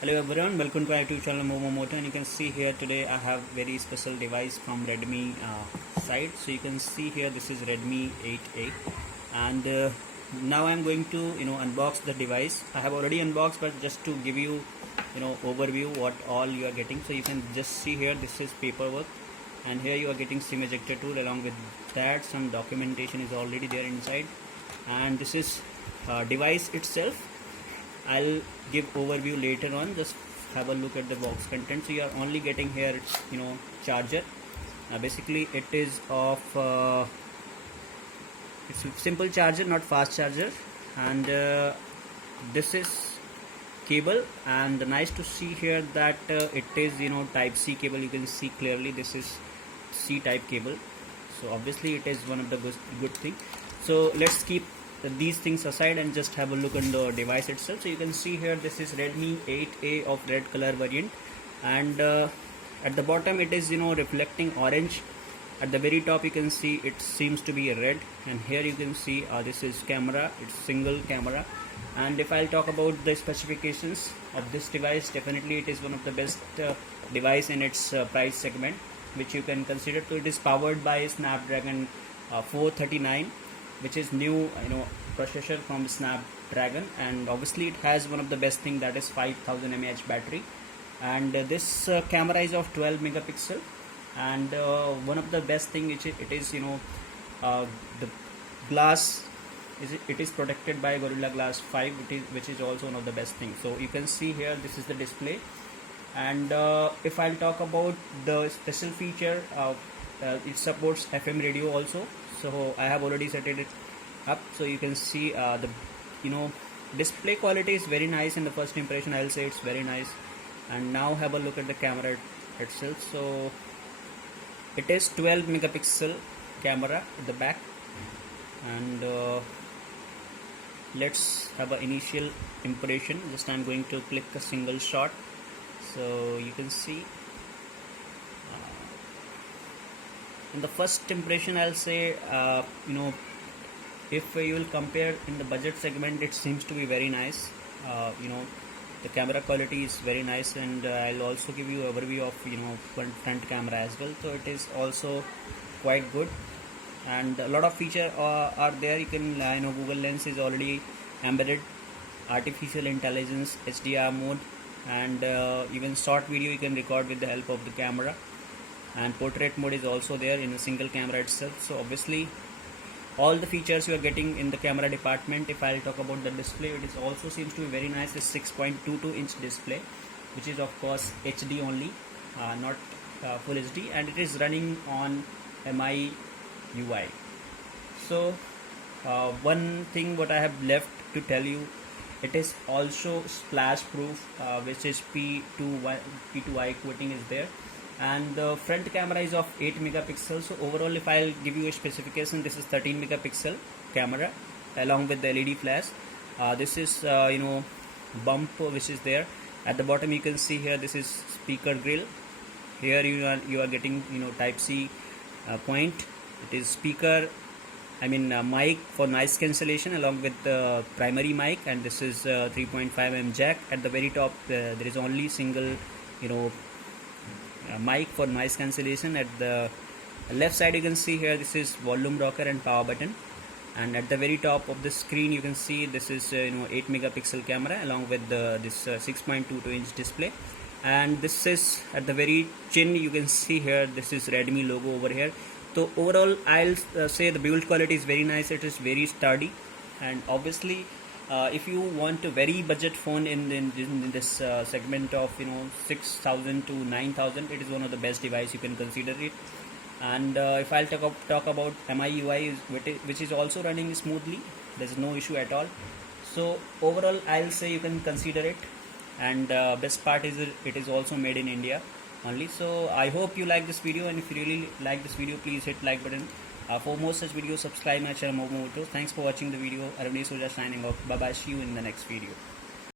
Hello everyone, welcome to our YouTube channel Momo Moto, and you can see here today I have very special device from Redmi side. So you can see here this is Redmi 8A, and now I'm going to unbox the device. I have already unboxed, but just to give you overview what all you are getting. So you can just see here this is paperwork, and here you are getting SIM ejector tool. Along with that, some documentation is already there inside, and this is device itself. I'll give overview later on. Just have a look at the box content. So you are only getting here charger. Basically it is of it's a simple charger, not fast charger, and this is cable. And nice to see here that it is type C cable. You can see clearly this is C type cable, so obviously it is one of the good thing. So let's keep these things aside and just have a look on the device itself. So you can see here this is Redmi 8A of red color variant, and at the bottom it is reflecting orange. At the very top you can see it seems to be red, and here you can see this is camera. It's single camera. And if I'll talk about the specifications of this device, definitely it is one of the best device in its price segment, which you can consider. So it is powered by Snapdragon 439, which is new processor from Snapdragon, and obviously it has one of the best thing, that is 5000 mAh battery. And this camera is of 12 megapixel, and one of the best thing which it is the glass it is protected by Gorilla Glass 5, which is also one of the best things. So you can see here this is the display, and if I'll talk about the special feature, it supports FM radio also. So I have already set it up. So you can see the display quality is very nice. In the first impression I'll say it's very nice. And now have a look at the camera itself. So it is 12 megapixel camera at the back, and let's have an initial impression. Just I'm going to click a single shot, so you can see in the first impression I'll say if you will compare in the budget segment, it seems to be very nice. The camera quality is very nice, and I'll also give you overview of front camera as well. So it is also quite good, and a lot of feature are there. You can Google Lens is already embedded, artificial intelligence, HDR mode, and even short video you can record with the help of the camera. And portrait mode is also there in a single camera itself. So obviously all the features you are getting in the camera department. If I'll talk about the display, it is also seems to be very nice. It's 6.22 inch display, which is of course HD only, not full HD, and it is running on MIUI. So one thing what I have left to tell you, it is also splash proof, which is P2I coating is there. And the front camera is of 8 megapixels. So overall if I'll give you a specification, this is 13 megapixel camera along with the LED flash. This is bump which is there at the bottom. You can see here this is speaker grill. Here you are getting type C point. It is speaker, mic for noise cancellation along with the primary mic, and this is 3.5 mm jack. At the very top there is only single mic for noise cancellation. At the left side you can see here this is volume rocker and power button, and at the very top of the screen you can see this is 8 megapixel camera along with this 6.22 inch display. And this is at the very chin, you can see here this is Redmi logo over here. So overall I'll say the build quality is very nice. It is very sturdy, and obviously if you want a very budget phone in this segment of 6,000 to 9,000, it is one of the best device you can consider it. And if I'll talk about MIUI, which is also running smoothly, there's no issue at all. So overall I'll say you can consider it, and best part is it is also made in India only. So I hope you like this video, and if you really like this video, please hit like button. For more such videos, subscribe my channel Momo Moto. Thanks for watching the video. Arvind Soja signing off. Bye bye. See you in the next video.